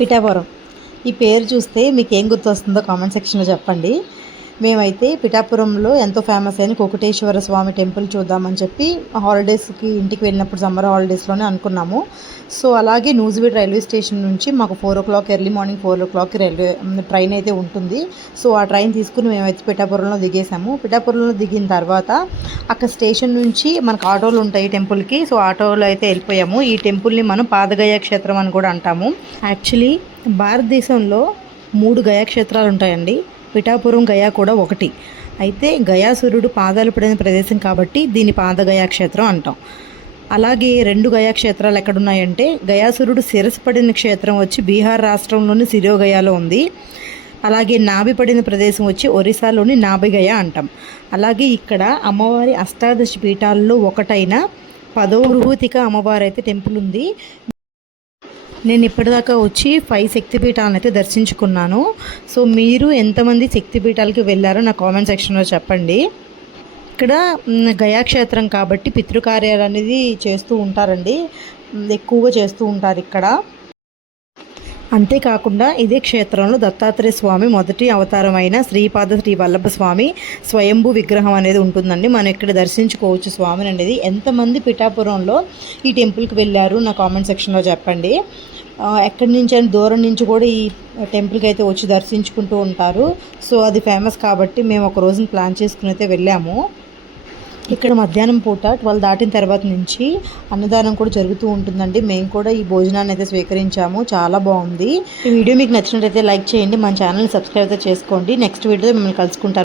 పిఠాపురం. ఈ పేరు చూస్తే మీకు ఏం గుర్తొస్తుందో కామెంట్ సెక్షన్లో చెప్పండి. మేమైతే పిఠాపురంలో ఎంతో ఫేమస్ అయిన కోకటేశ్వర స్వామి టెంపుల్ చూద్దామని చెప్పి హాలిడేస్కి ఇంటికి వెళ్ళినప్పుడు సమ్మర్ హాలిడేస్లోనే అనుకున్నాము. సో అలాగే నూజివీడ్ రైల్వే స్టేషన్ నుంచి మాకు 4 o'clock early morning 4 o'clock train అయితే ఉంటుంది. సో ఆ ట్రైన్ తీసుకుని మేమైతే పిఠాపురంలో దిగేసాము. పిఠాపురంలో దిగిన తర్వాత అక్కడ స్టేషన్ నుంచి మనకు ఆటోలు ఉంటాయి టెంపుల్కి. సో ఆటోలో అయితే వెళ్ళిపోయాము. ఈ టెంపుల్ని మనం పాదగయ క్షేత్రం అని కూడా అంటాము. యాక్చువల్లీ భారతదేశంలో 3 గయా క్షేత్రాలు ఉంటాయండి. పిఠాపురం గయా కూడా ఒకటి. అయితే గయాసురుడు పాదాలు పడిన ప్రదేశం కాబట్టి దీన్ని పాదగయా క్షేత్రం అంటాం. అలాగే 2 గయా క్షేత్రాలు ఎక్కడున్నాయంటే గయాసురుడు శిరస్సు పడిన క్షేత్రం వచ్చి బీహార్ రాష్ట్రంలోని సిరోగయాలో ఉంది. అలాగే నాభి పడిన ప్రదేశం వచ్చి ఒరిస్సాలోని నాభిగయ అంటాం. అలాగే ఇక్కడ అమ్మవారి అష్టాదశ పీఠాల్లో ఒకటైన పదోభృతిక అమ్మవారి అయితే టెంపుల్ ఉంది. నేను ఇప్పటిదాకా వచ్చి 5 శక్తిపీఠాలను అయితే దర్శించుకున్నాను. సో మీరు ఎంతమంది శక్తిపీఠాలకి వెళ్ళారో నా కామెంట్ సెక్షన్లో చెప్పండి. ఇక్కడ గయాక్షేత్రం కాబట్టి పితృకార్యాలు అనేది చేస్తూ ఉంటారండి, ఎక్కువగా చేస్తూ ఉంటారు ఇక్కడ. అంతేకాకుండా ఇదే క్షేత్రంలో దత్తాత్రేయ స్వామి మొదటి అవతారమైన శ్రీపాద శ్రీ వల్లభ స్వామి స్వయంభూ విగ్రహం అనేది ఉంటుందండి. మనం ఇక్కడ దర్శించుకోవచ్చు స్వామిని అనేది. ఎంతమంది పిఠాపురంలో ఈ టెంపుల్కి వెళ్ళారు నా కామెంట్ సెక్షన్లో చెప్పండి. ఎక్కడి నుంచి అని దూరం నుంచి కూడా ఈ టెంపుల్కి అయితే వచ్చి దర్శించుకుంటూ ఉంటారు. సో అది ఫేమస్ కాబట్టి మేము ఒక రోజుని ప్లాన్ చేసుకుని అయితే వెళ్ళాము. ఇక్కడ మధ్యాహ్నం పూట 12 దాటిన తర్వాత నుంచి అన్నదానం కూడా జరుగుతూ ఉంటుందండి. మేము కూడా ఈ భోజనాన్ని అయితే స్వీకరించాము. చాలా బాగుంది. ఈ వీడియో మీకు నచ్చినట్లయితే లైక్ చేయండి, మన ఛానల్ని సబ్స్క్రైబ్ అయితే చేసుకోండి. నెక్స్ట్ వీడియోలో మిమ్మల్ని కలుసుకుంటాను.